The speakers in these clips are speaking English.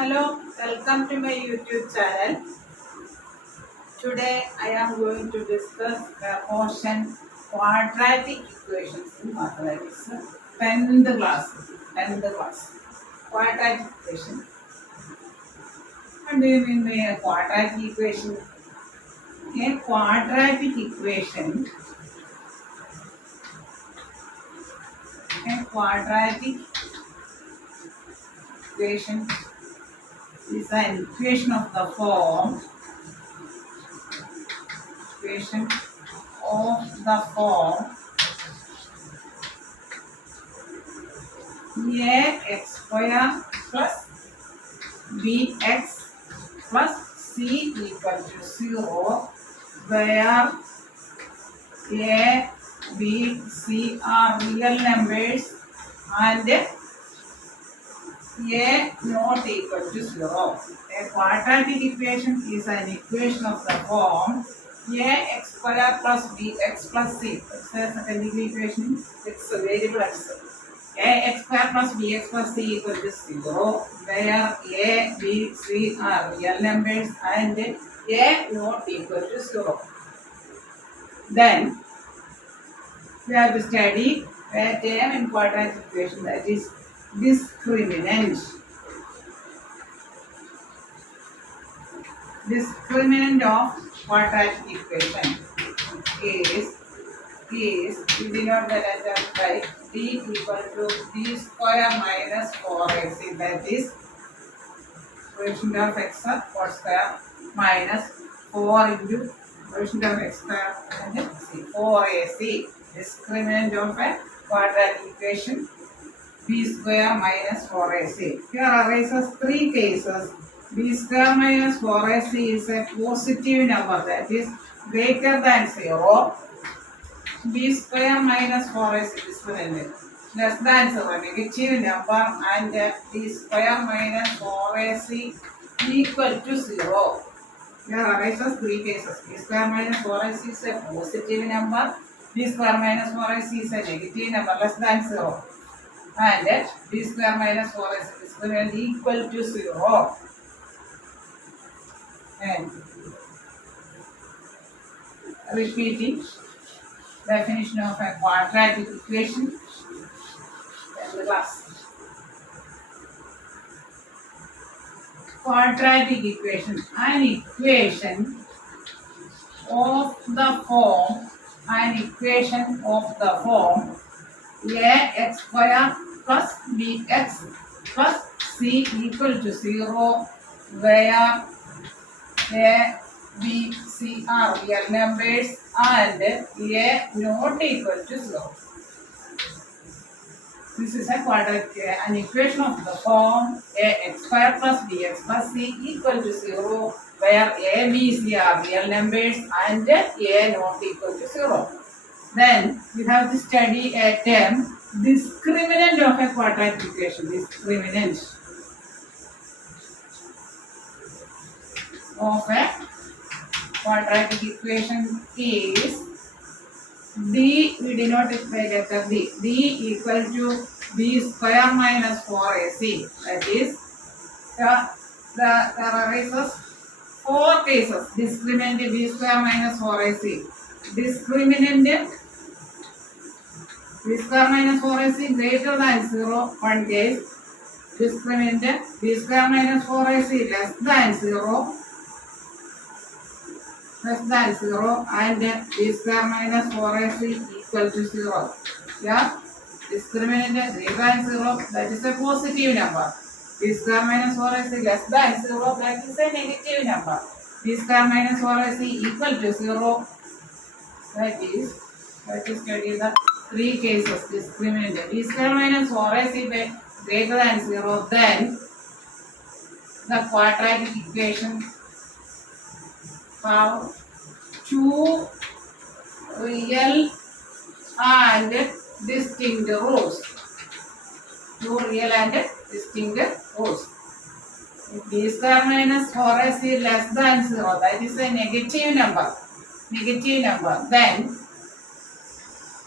Hello, welcome to my YouTube channel. Today I am going to discuss the portion quadratic equations in mathematics. 10th class. 10th class. Quadratic equation. What do you mean by a quadratic equation? A quadratic equation. A quadratic equation is an equation of the form. Equation of the form ax square plus bx plus c equal to 0, where a, b, c are real numbers and a not equal to 0. A quadratic equation is an equation of the form ax square plus bx plus c. It's a second degree equation. It's a variable x. Ax square plus bx plus c equal to 0, where a, b, c are real numbers and a not equal to 0. Then we have to study a term in quadratic equation, that is discriminant. Discriminant of quadratic equation is we denote the letter by d equal to b square minus 4ac, that is coefficient of x whole square minus 4 into coefficient of x square and c, 4ac. Discriminant of a quadratic equation b square minus 4ac. Here arises three cases. B square minus 4ac is a positive number, that is greater than 0. B square minus 4ac discriminant less than 0, negative number, and b square minus 4ac equal to 0. Here arises three cases. B square minus 4ac is a positive number, b square minus 4ac is a negative number less than 0, and b square minus 4ac discriminant equal to 0. And repeating definition of a quadratic equation in the class. Quadratic equation, an equation of the form, ax square plus bx plus c equal to 0, where a, b, c are real numbers and a not equal to 0. This is a quadratic, an equation of the form ax square plus bx plus c equal to 0, where a, b, c are real numbers and a not equal to 0. Then we have to study a term, discriminant of a quadratic equation. Discriminant of a quadratic equation is d, we denote it by letter d. D equal to b square minus 4ac. That is, there arises four cases. Discriminant b square minus 4ac. Discriminant b square minus 4ac greater than 0, one case. Discriminant b square minus 4ac less than 0, and b square minus 4ac equal to 0. Yeah, discriminant greater than 0, that is a positive number. B square minus 4ac less than 0, that is a negative number. B square minus 4ac equal to 0, that is, let us study the three cases. Discriminant b square minus 4ac greater than 0, then the quadratic equation have two real and distinct roots. Two real and distinct roots. If b square minus 4ac less than 0, that is a negative number. Then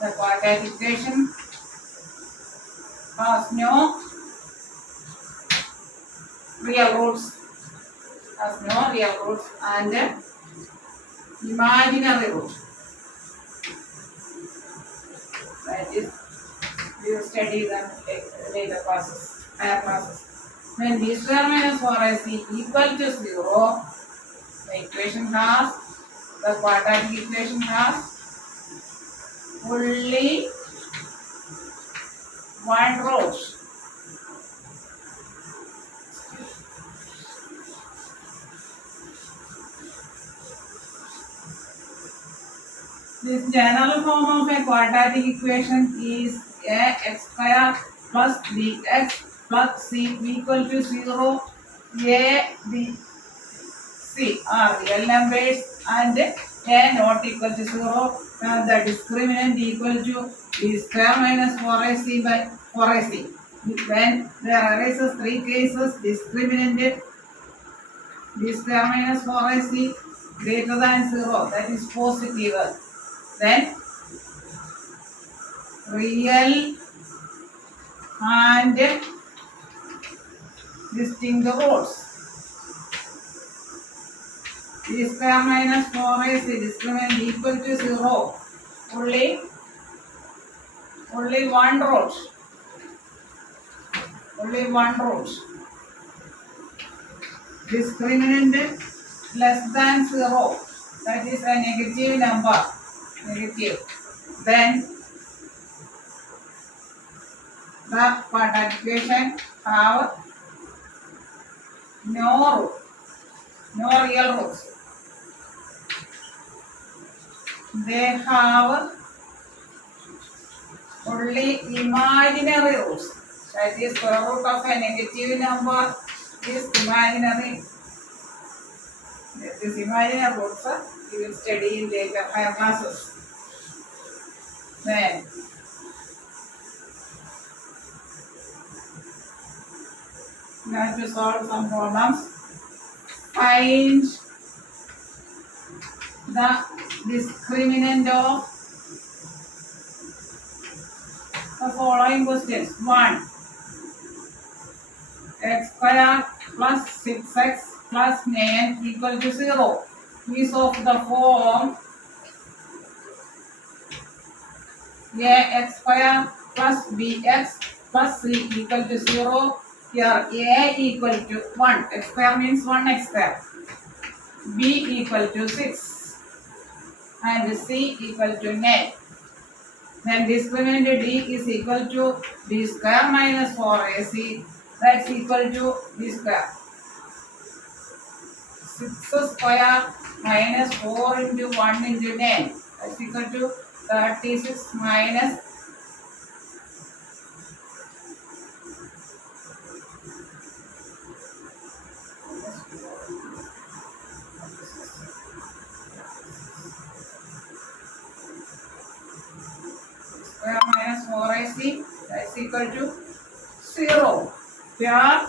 the quadratic equation has no real roots, has no real roots, and imaginary root. That is, we will study them later classes, higher classes. When b square minus 4ac equal to 0, the equation has, the quadratic equation has only one root. This general form of a quadratic equation is ax square plus bx plus c equal to 0. A, b, c are real numbers and a not equal to 0. The discriminant equal to b square minus 4ac by 4ac. When there arises three cases, discriminant b square minus 4ac greater than 0, that is positive. Then real and distinct roots. B square minus 4ac discriminant equal to 0. Only one root. Only one root. Discriminant less than 0. That is a negative number. Negative. Then the quadratic equation have no real roots. They have only imaginary roots. That is, square root of a negative number is imaginary. This imaginary roots we will study in later higher classes. Then we have to solve some problems. Find the discriminant of the following questions. 1. X square plus 6x plus 9 equal to 0 is of the form ax square plus bx plus c equal to 0. Here a equal to 1. X square means 1x square. B equal to 6 and C equal to 9. Then discriminant D is equal to B square minus 4AC, that's equal to B square. 6 square minus 4 into 1 into 9, that's equal to 36 minus 4ac, that's equal to 0. Here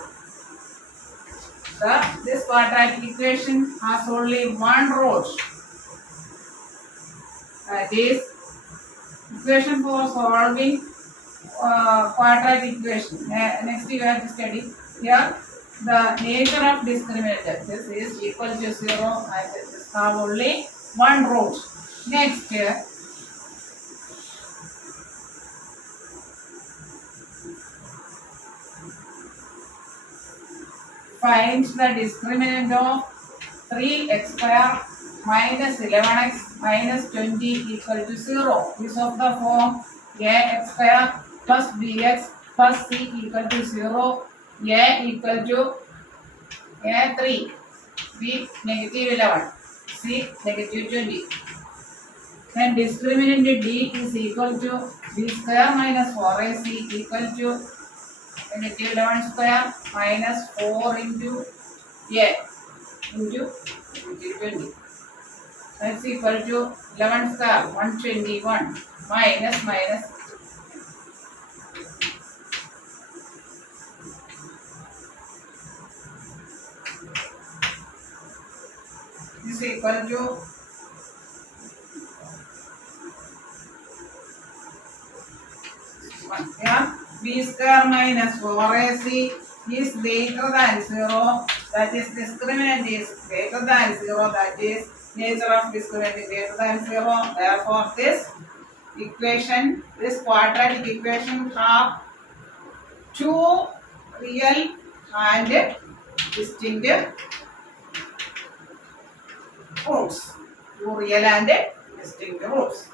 this quadratic equation has only one root. That is equation for solving quadratic equation. Next you have to study here the nature of discriminator. This is equal to 0 and this have only one root. Next here find the discriminant of 3x square minus 11x minus 20 equal to 0. Is of the form ax square plus bx plus c equal to 0. A equal to a3, b negative 11, c negative 20. Then discriminant d is equal to b square minus 4ac equal to negative 11 square minus 4 into a into negative 20. That's equal to 11 square 121 minus this is equal to yeah, b square minus 4ac is greater than 0, that is discriminant is greater than 0, that is nature of discriminant is greater than 0. Therefore, this equation, this quadratic equation have two real and distinct roots. Two real and distinct roots.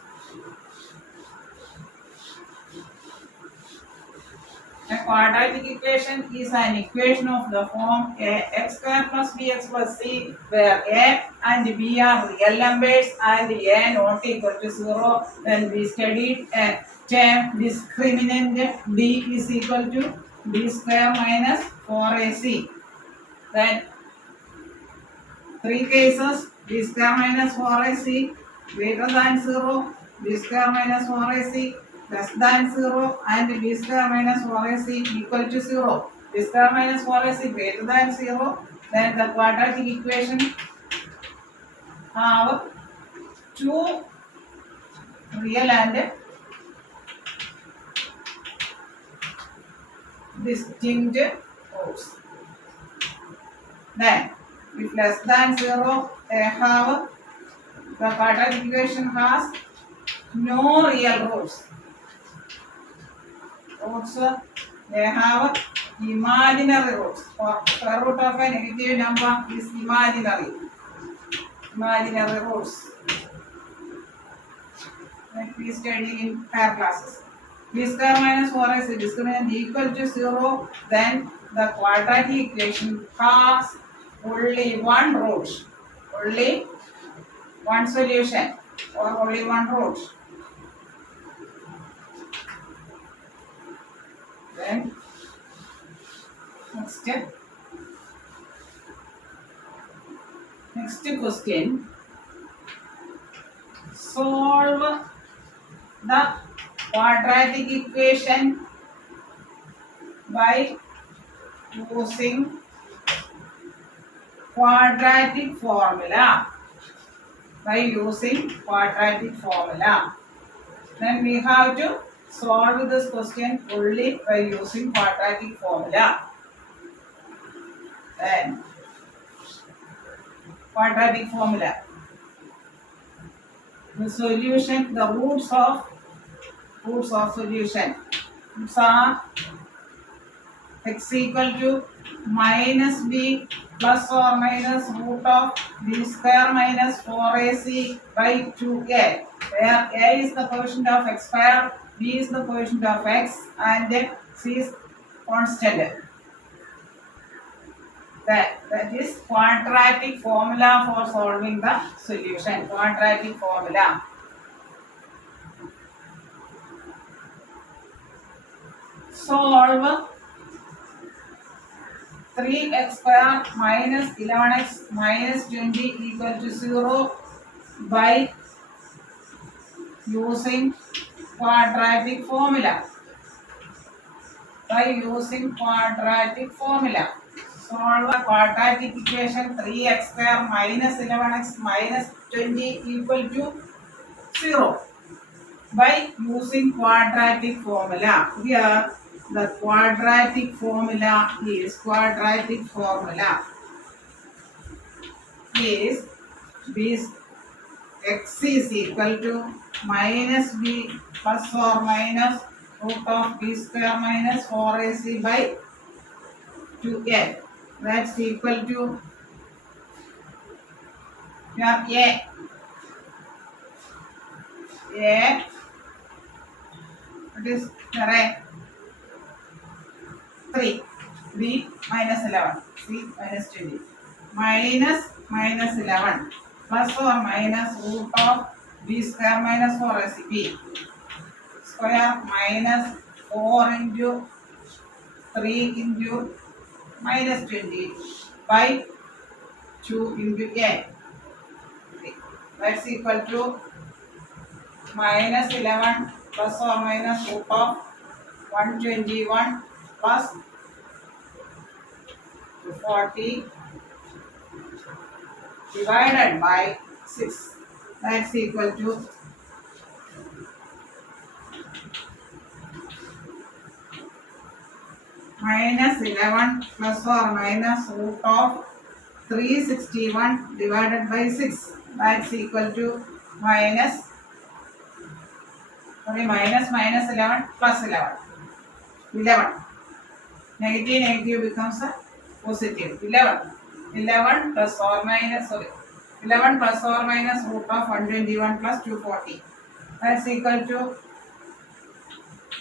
A quadratic equation is an equation of the form x square plus bx plus c, where a and b are real numbers and a not equal to 0. Then we studied a term discriminant d is equal to b square minus 4ac. Then three cases: b square minus 4ac greater than 0, b square minus 4ac less than 0, and b square minus 4ac equal to 0. B square minus 4ac greater than 0, then the quadratic equation have two real and distinct roots. Then, if less than 0, they have the quadratic equation has no real roots. They have imaginary roots. For square root of a negative number is imaginary. Imaginary roots. That we study in higher classes. B square minus 4ac is discriminant equal to 0, then the quadratic equation has only one root. Only one solution or only one root. Then next question. Solve the quadratic equation by using quadratic formula. Then we have to solve this question only by using quadratic formula. Then quadratic formula. The solution, the roots of solution. Roots are x equal to minus b plus or minus root of b square minus 4ac by 2a, where a is the coefficient of x square, b is the coefficient of x, and c is constant. That is quadratic formula for solving the solution. Quadratic formula. Solve 3x square minus 11x minus 20 equal to 0 by using quadratic formula. Solve a quadratic equation 3x square minus 11x minus 20 equal to 0 by using quadratic formula. Here the quadratic formula is b x is equal to minus b plus or minus root of b square minus 4ac by 2a. That's equal to here a it is correct 3, b minus 11, c minus 20, minus 11 plus or minus root of b square minus 4ac, b square minus 4 into 3 into minus 20 by 2 into a. That's equal to minus 11 plus or minus root of 121 plus 40 divided by 6. That's equal to minus 11 plus or minus root of 361 divided by 6. That's equal to minus, minus 11 plus 11. 11. Negative negative becomes a positive. 11. 11 plus or minus, 11 plus or minus root of 121 plus 240. That's equal to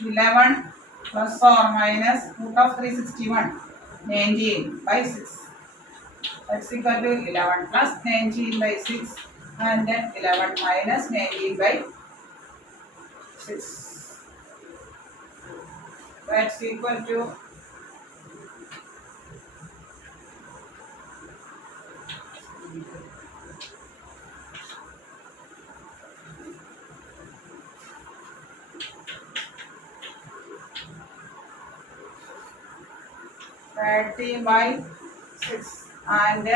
11 plus or minus root of 361, 19 by 6. That's equal to 11 plus 19 by 6 and then 11 minus 19 by 6. That's equal to 30 by 6 and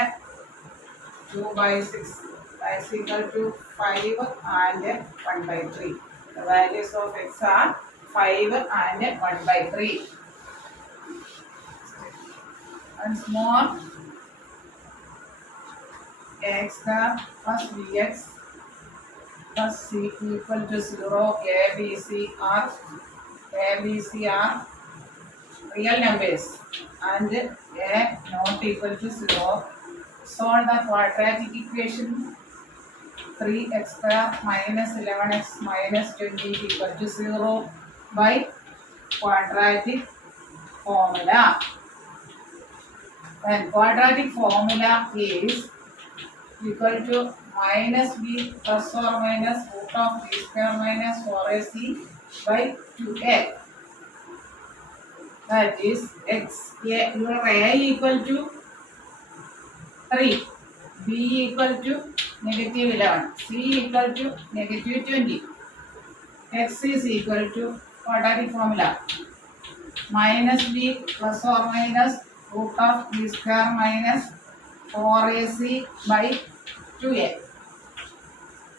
2 by 6. That's equal to 5 and 1 by 3. The values of x are 5 and 1 by 3. Once more, x star plus bx plus c equal to 0. A, B, C are real numbers and a not equal to 0. Solve the quadratic equation. 3x square minus 11x minus 20 equal to 0 by quadratic formula. And quadratic formula is equal to minus b plus or minus root of b square minus 4ac by 2a. That is x, your a equal to 3, b equal to negative 11, c equal to negative 20. X is equal to quadratic formula minus b plus or minus root of b square minus 4ac by 2a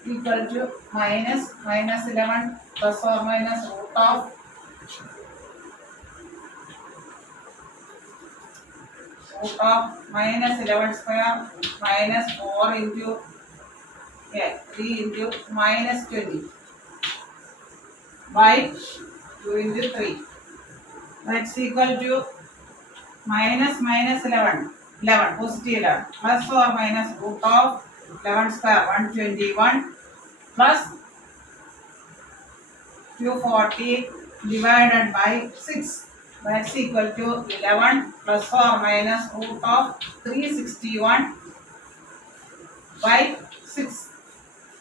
equal to minus 11 plus or minus root of minus 11 square minus 4 into 3 into minus 20 by 2 into 3. That's equal to minus 11 positive 11 plus or minus root of 11 square 121 plus 240 divided by 6. That's equal to 11 plus or minus root of 361 by 6.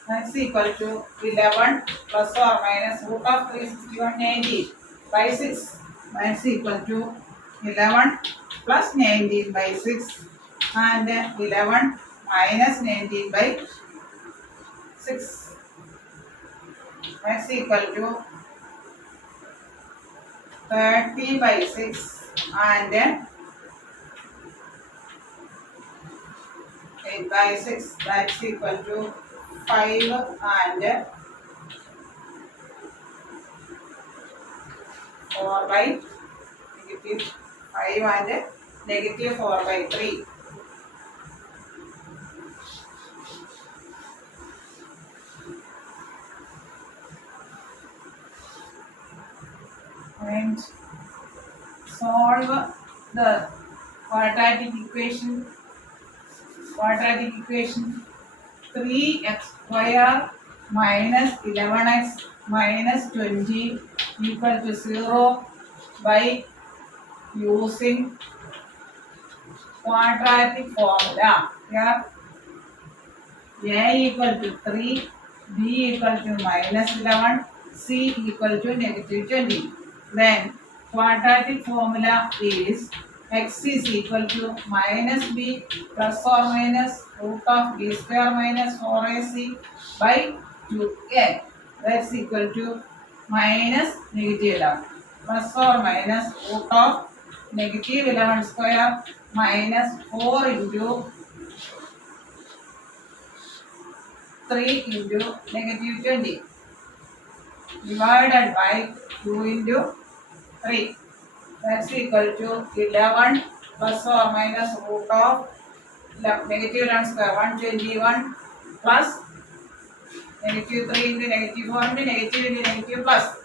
That's equal to 11 plus or minus root of 361 19 by 6. That's equal to 11 plus 19 by 6 and 11 minus 19 by 6. That's equal to 30 by 6 and 8 by 6. That's equal to 5 and 4 by negative 5 and negative 4 by 3. And solve the quadratic equation. 3x square minus 11x minus 20 equal to 0 by using quadratic formula. Here a equal to 3, b equal to minus 11, c equal to negative 20. Then quadratic formula is x is equal to minus b plus or minus root of b square minus 4ac by 2a. That's equal to minus negative 11 plus or minus root of negative 11 square minus 4 into 3 into negative 20 divided by 2 into 3. That's equal to 11 plus or minus root of negative 11 square 121 plus negative 3 into negative 4 into negative plus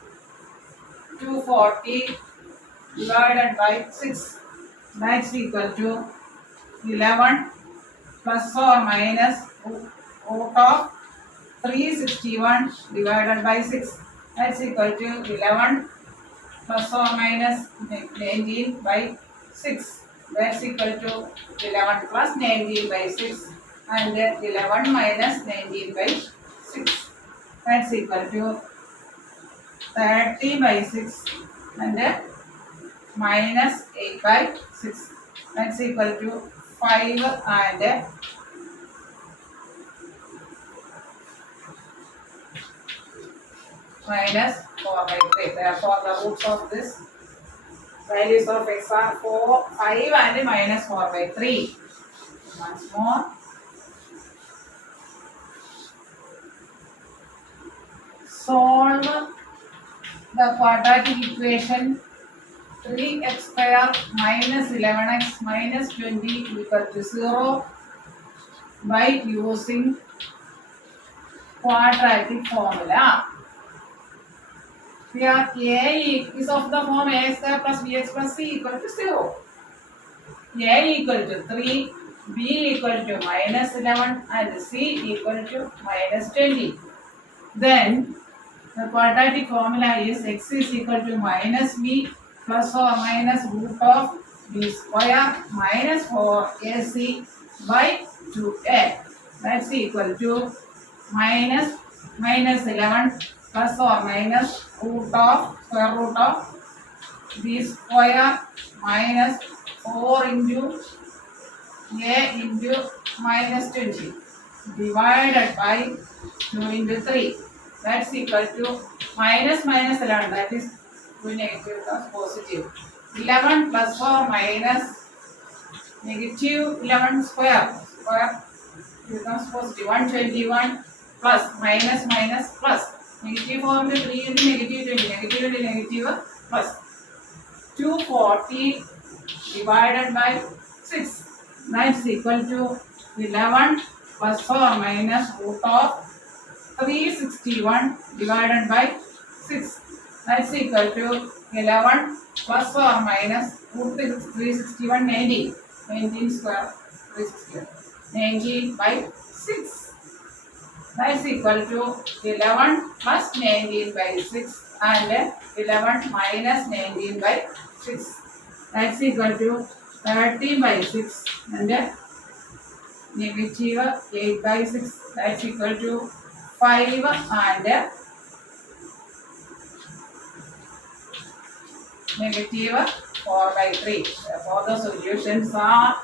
240 divided by 6. That's equal to 11 plus or minus root of 361 divided by 6. That's equal to 11 plus or minus 19 by 6. That's equal to 11 plus 19 by 6 and 11 minus 19 by 6. That's equal to 30 by 6 and minus 8 by 6. That's equal to 5 and minus 4 by 3. Therefore, the roots of this values of x are 4, 5 and minus 4 by 3. Once more. Solve the quadratic equation 3x square minus 11x minus 20 equal to 0 by using quadratic formula. Here a is of the form a square plus bx plus c equal to 0. A equal to 3, b equal to minus 11 and c equal to minus 20. Then the quadratic formula is x is equal to minus b plus or minus root of b square minus 4ac by 2a. That's equal to minus 11 plus or minus root of square root of b square minus 4 into a into minus 20 divided by 2 into 3. That's equal to minus 11, that is 2 negative becomes positive. 11 plus 4 minus negative 11 square becomes positive. 121 plus minus plus negative 4 into 3 into negative 20, negative into negative plus 240 divided by 6. That's equal to 11 plus or minus root of 361 divided by 6. That's equal to 11 plus or minus root 361 19. 19 square 361. 19 by 6. That's equal to 11 plus 19 by 6 and 11 minus 19 by 6. That's equal to 30 by 6 and negative 8 by 6. That's equal to 5 and negative 4 by 3. Therefore, the solutions are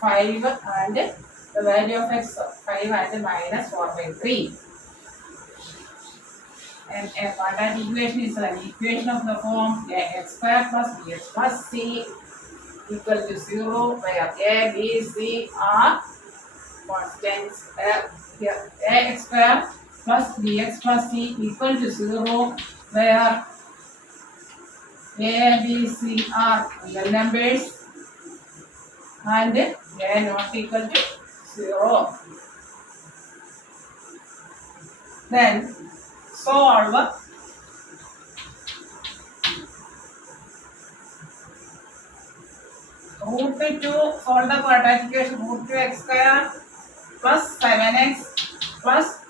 5 and the value of x 5 and minus 4 by 3. And a quadratic equation is an equation of the form x square plus bx plus c equal to 0, where a, b, c are constants. Here ax square plus bx plus c equal to 0, where a, b, c are real numbers and a not equal to 0. Then solve root 2, solve the quadratic equation root 2x square plus 7x plus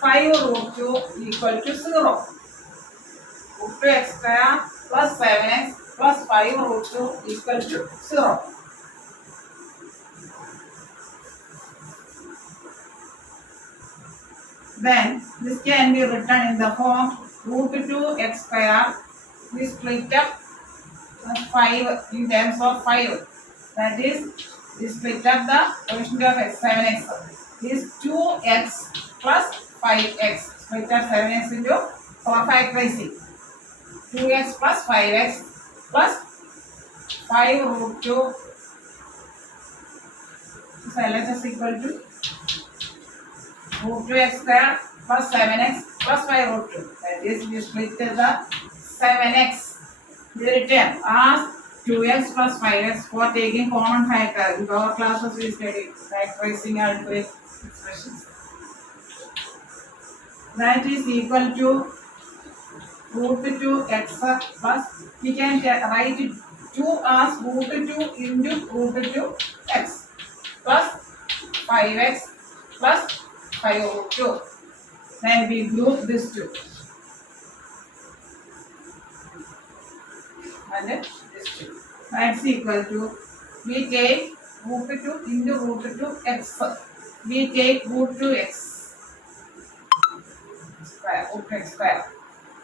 5 root 2 equal to 0. Root 2x square plus 7x plus 5 root 2 equal to 0. Then this can be written in the form root 2x square we split up 5 in terms of 5. That is, we split up the coefficient of x 7x is 2x plus 5x. Split up 7x into 4 factorizing. 2x plus 5x plus 5 root 2 so LHS equal to root 2x square plus 7x plus 5 root 2. That is, we split the 7x Middle term as 2x plus 5x for taking common factor. In our classes we study factorizing algebraic expressions. That is equal to root 2 x plus, we can write 2 as root 2 into root 2 x plus 5x plus 5 root 2. Then we group this 2 and this 2. That's equal to, we take root 2 into root 2 x. We take root 2 x square, root x square.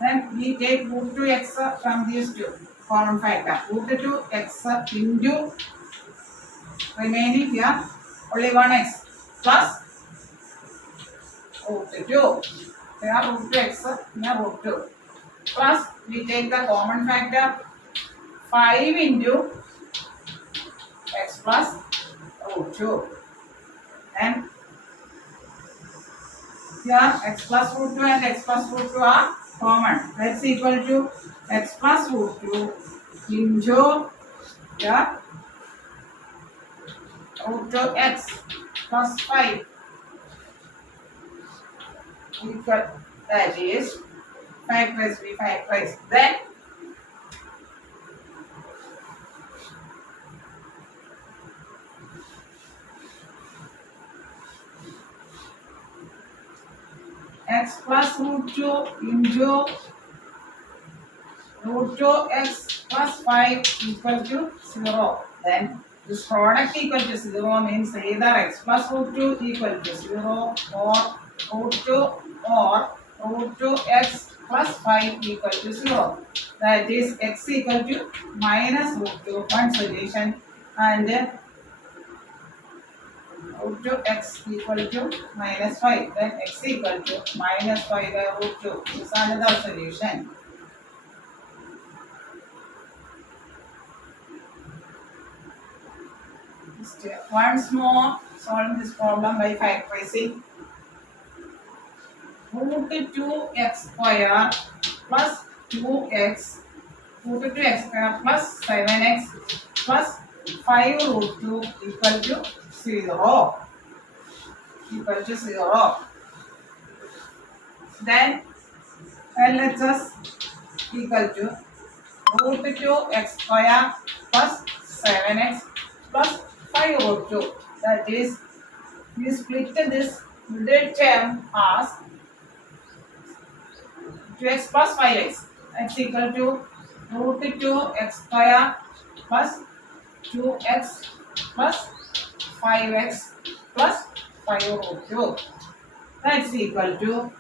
Then we take root 2 x from these two common factor. Root 2 x into remaining here only 1 x plus root 2. Here root 2 x, here root 2. Plus we take the common factor 5 into x plus root 2. And here x plus root 2 and x plus root 2 are common. That's equal to x plus root 2 into here root 2 x plus 5 equal, that is factorize, we factorize. Then x plus root 2 into root 2 x plus 5 equal to 0. Then this product equal to 0 means either x plus root 2 equal to 0 or root 2 or root 2 x plus 5 equal to 0. That is x equal to minus root 2, one solution, and root 2 x equal to minus 5. Then x equal to minus 5 by root 2 is another solution. Once more, solving this problem by factorizing. Root 2x square plus 2x, root 2x square plus 7x plus 5 root 2 equal to 0. Equal to 0. Then LHS equal to root 2x square plus 7x plus 5 root 2. That is, we split this middle term as 2x plus 5x. That's equal to root 2x square plus 2x plus 5x plus 5 root 2. That's equal to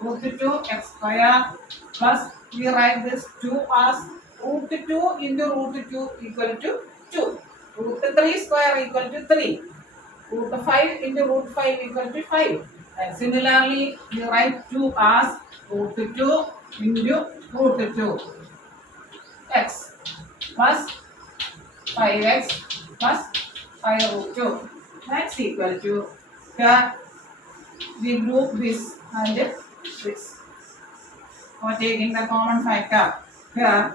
root 2x square plus, we write this 2 as root 2 into root 2 equal to 2. Root 3 square equal to 3. Root 5 into root 5 equal to 5. And similarly, we write 2 as root 2 into root 2 x plus 5x plus 5 root 2. That's equal to, here we group this and this for taking the common factor. Here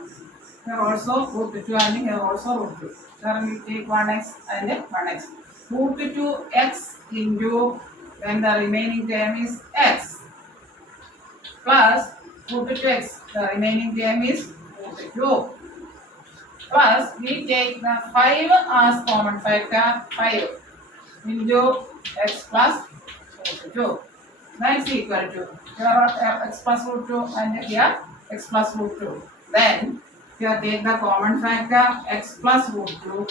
also root 2 and here also root 2. Here we take 1x and 1x. Root 2x into, then the remaining term is x plus root 2x, the remaining term is root 2 plus we take the 5 as common factor, 5 into x plus root 2. That's equal to, here are x plus root 2 and here x plus root 2. Then here take the common factor x plus root 2,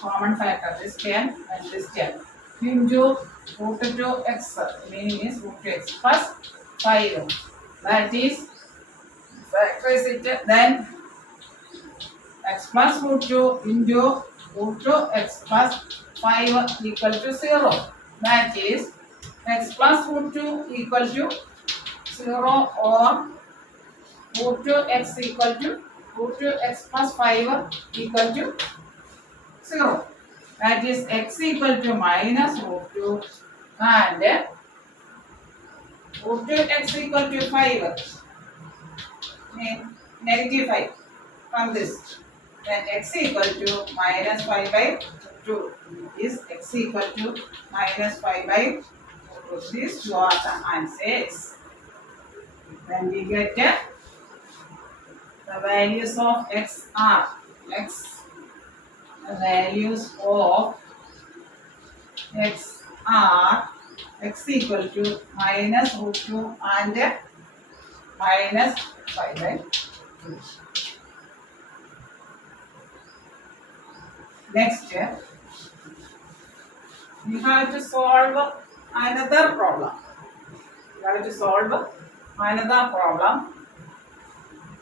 common factor this term and this term, into root 2x, meaning is root 2x plus 5. That is, factorize it, then x plus root 2 into root 2x plus 5 equal to 0. That is, x plus root 2 equal to 0 or root 2x equal to root 2x plus 5 equal to 0. That is, x equal to minus root 2 and root 2x equal to 5, negative 5. from this. Then x equal to minus 5 by 2 is x equal to minus 5 by 2. These two are the answers. Then we get the values of x are the values of x are x equal to minus root 2 and minus 5 by 2. Next, we have to solve another problem.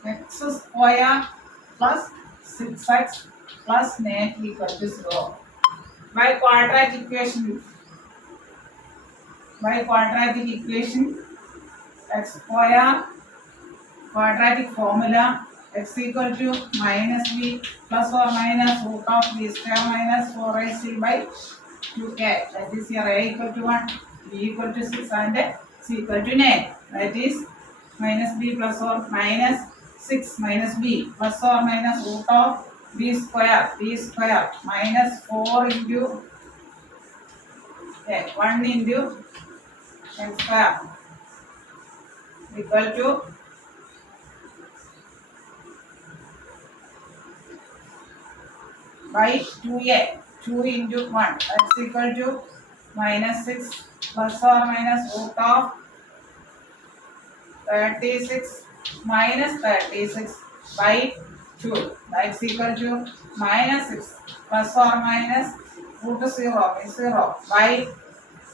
X square plus 6x plus 9 equal to 0. By quadratic equation, x square quadratic formula x equal to minus b plus or minus root of b square minus 4ac by 2a. That is here a equal to 1, b equal to 6 and c equal to 9. That is minus b plus or minus 6 minus b plus or minus root of b square minus 4 into 1 into x square equal to by 2a, 2 into 1, that's equal to minus 6 plus or minus root of 36 minus 36 by 2, that's equal to minus 6 plus or minus root 0 is 0 by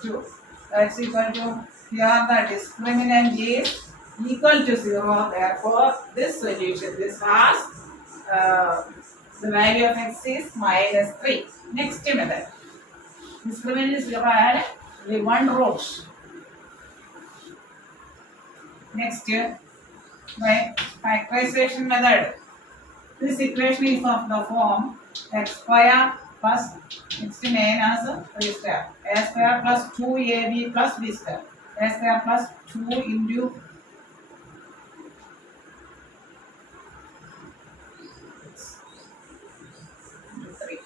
2, that's equal to, here the discriminant is equal to 0, therefore this solution, this has the value of x is minus 3. Next method. Discriminant is 0 and only one root. Next, by factorization method. This equation is of the form x square plus next name as 3 square. A square plus 2ab plus b square. A square plus 2 into 3.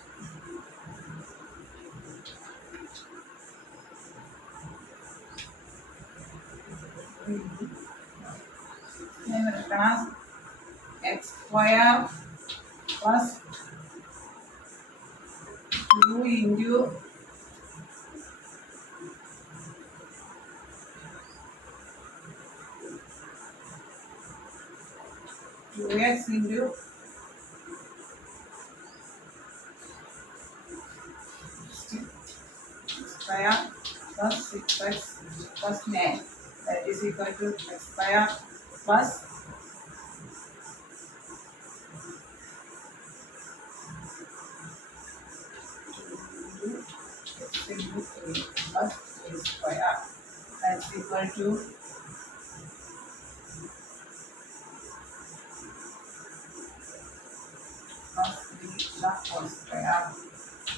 Then written as x square plus 2 into 2x into square plus 6x plus 9, that is equal to x square plus 2 x into 3 plus 3 square, that's equal to plus 3 the whole square,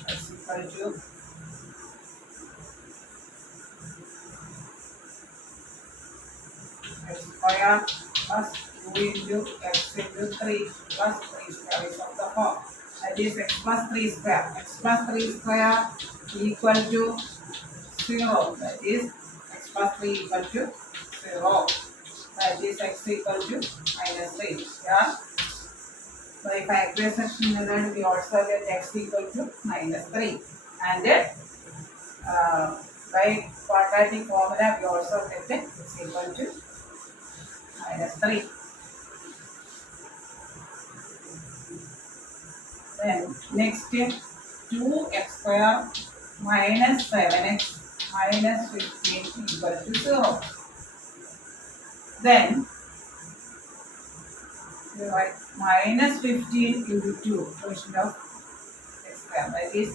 that's equal to x square plus 2 into x into 3 plus 3 square is of the form. That is x plus 3 square. X plus 3 square equal to 0. That is x plus 3 equal to 0. That is x equal to minus 3. Yeah. By factorization method, we also get x equal to minus 3. And by quadratic formula, we also get x equal to minus 3. Then next, 2x square minus 7x minus 15 equal to 0. Then we write minus 15 into 2 quotient of x square, that is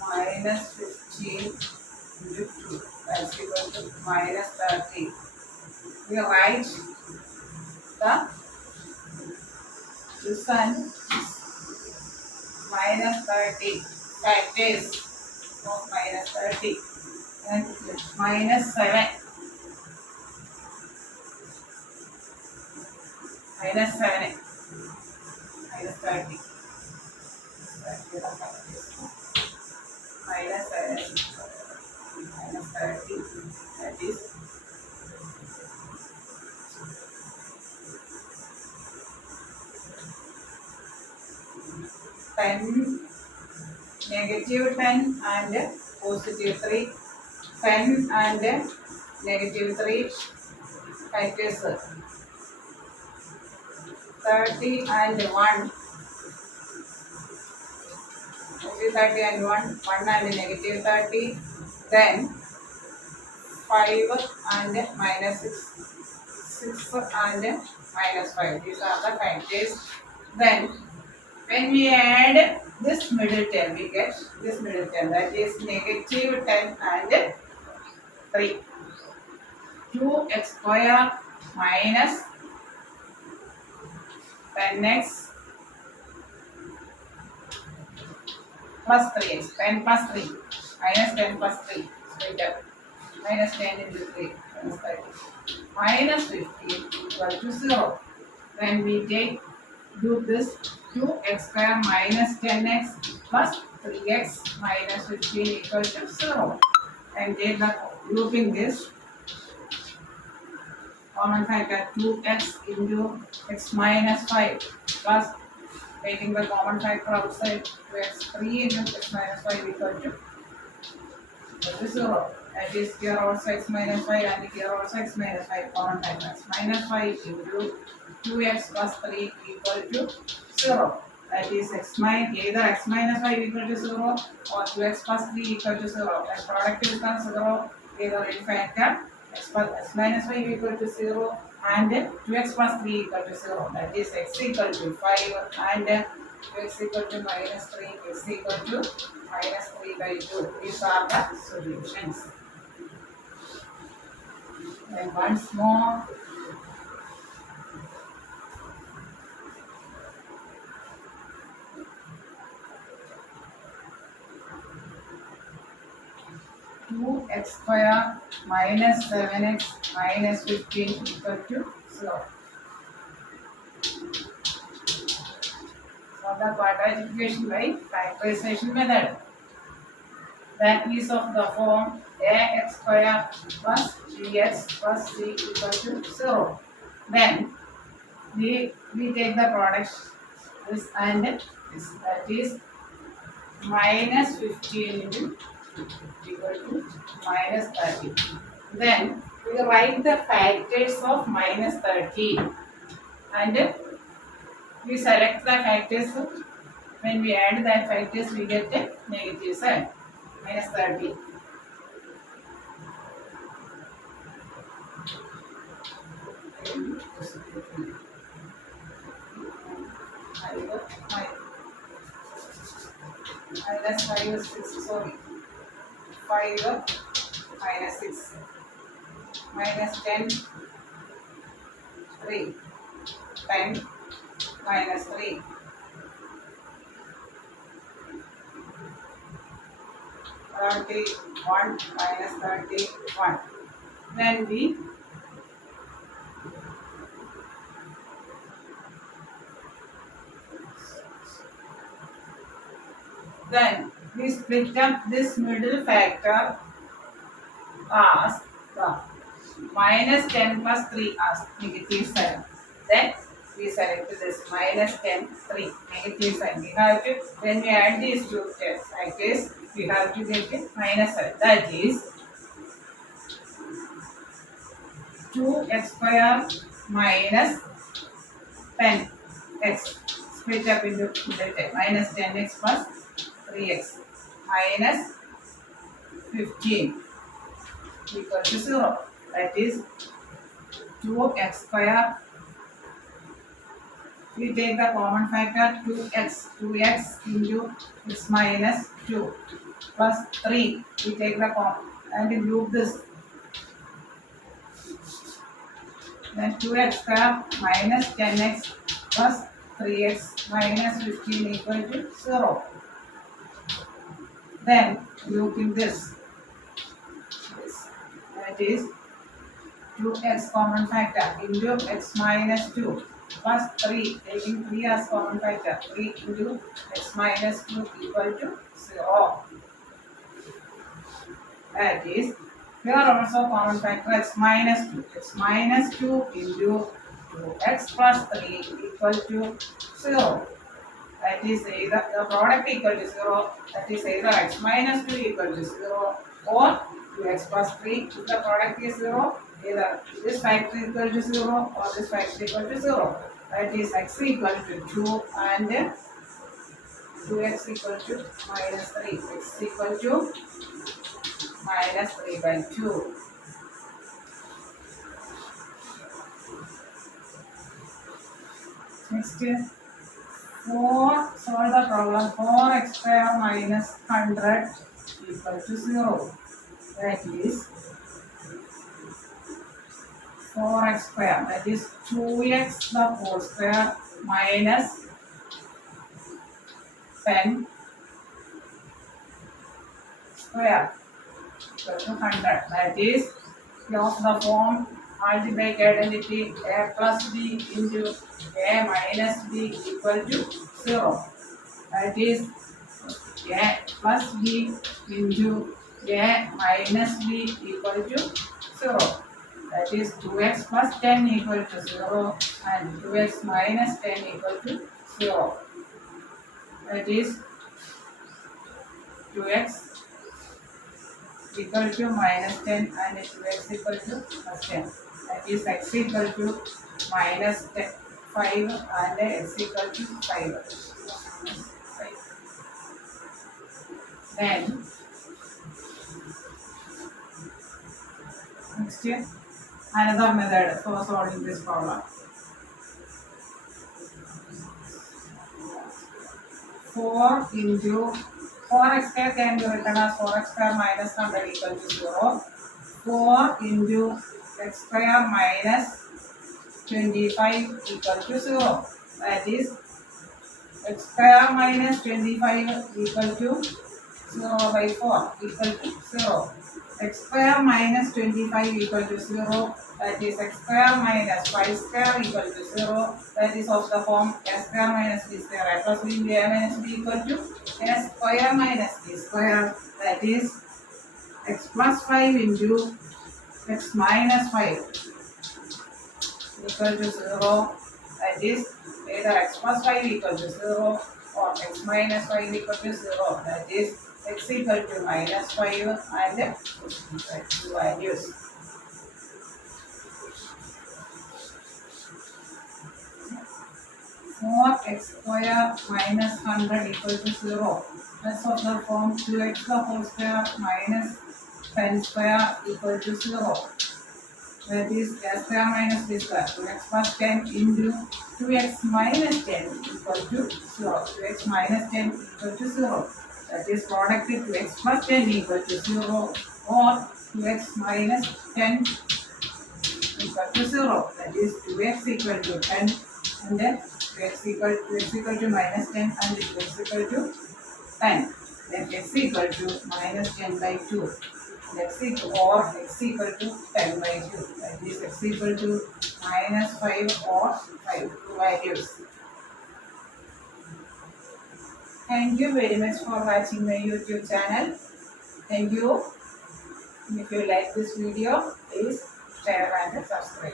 minus 15 into 2, that's equal to minus 30. We write this one minus 30 factors of minus 30 and minus 7 minus 7, minus 30, minus 7, minus 30, that is negative 10 and positive 3, 10 and negative 3 factors, 30 and 1, 30 and 1, 1 and negative 30, then 5 and minus 6, 6 and minus 5. These are the factors. Then when we add this middle term, we get this middle term, that is negative 10 and 3. 2x square minus 10x plus 3x, 10 plus 3, minus 10 plus 3, straight up, minus 10 into 3, minus 30, minus 15 equal to 0. When we do this, 2x square minus 10x plus 3x minus 15 equal to 0. And take the grouping this, common factor 2x into x minus 5 plus, taking the common factor outside, 2x3 into x minus 5 equal to 0. That is here also x minus 5 and here also x minus 5, common factor. X minus 5 into 2x plus 3 equal to 0. That is either x minus 5 equal to 0 or 2x plus 3 equal to 0. That product is not 0, either in factor x minus 5 equal to 0 and 2x plus 3 equal to 0. That is x equal to 5 and 2x equal to minus 3, x equal to minus 3 by 2. These are the solutions. And once more, x square minus 7x minus 15 equal to 0. So the quadratification by factorization method, that is of the form ax square plus bx plus c equal to 0. Then we take the product this and this, that is minus 15 into equal to minus 30. Then we write the factors of minus 30 and we select the factors. When we add that factors, we get a negative sign, minus 30. Minus 5 is 6, sorry. 5 minus 6 minus 10 3, 10 minus 3, 31 minus 31. Then we split up this middle factor as the minus 10 plus 3 as negative sign. Then we select this minus 10, 3, negative sign. We have to, when we add these two factors, we have to get a minus sign. That is 2x square minus 10x, split up into minus 10x plus 3x minus 15 equal to 0. That is 2x square. We take the common factor 2x into x minus 2 plus 3. We take the common and group this. Then 2x square minus 10x plus 3x minus 15 equal to 0. Then grouping this. That is 2x common factor into x minus 2 plus 3, taking 3 as common factor, 3 into x minus 2 equal to 0. That is, here also common factor x minus 2. X minus 2 into 2x plus 3 equal to 0. That is either the product equal to 0, that is either x minus 2 equal to 0 or 2x plus 3. If the product is 0, either this factor equal to 0 or this factor equal to 0. That is x equal to 2 and 2x equal to minus 3. X equal to minus 3 by 2. Next, 4, solve the problem. 4x square minus 100 equal to 0. That is 4x square. That is 2x the whole square minus 10 square equal to 100. That is, of the form algebraic identity a plus b into a minus b equal to 0. That is a plus b into a minus b equal to 0. That is 2x plus 10 equal to 0 and 2x minus 10 equal to 0. That is 2x equal to minus 10 and 2x equal to plus 10. That is x equal to minus 10, 5 and x equal to 5. Then next, another method for solving this problem. 4 into 4x square can be written as 4x square minus 100 equal to 0. 4 into x square minus 25 equal to 0. That is x square minus 25 equal to 0 by 4 equal to 0. X square minus 25 equal to 0. That is x square minus 5 square equal to 0. That is of the form a square minus b square. A plus b into a minus b equal to a square minus b square. That is x plus 5 into x minus 5 equal to 0. That is either x plus 5 equal to 0 or x minus 5 equal to 0. That is x equal to minus 5 and two values. For x square minus 100 equal to 0. That's of the form 2x the whole square minus 10 square equal to 0. That is a square minus b square. 2x plus 10 into 2x minus 10 equal to 0. 2x minus 10 equal to 0. That is product 2x plus 10 equal to 0 or 2x minus 10 equal to 0. That is 2x equal to 10 and then 2x equal to minus 10 and 2x equal to 10. Then x equal to minus 10 by 2. X equal to 10 by 2. That is x equal to minus 5 or 5. Two values. Thank you very much for watching my YouTube channel. Thank you. If you like this video, please share and subscribe.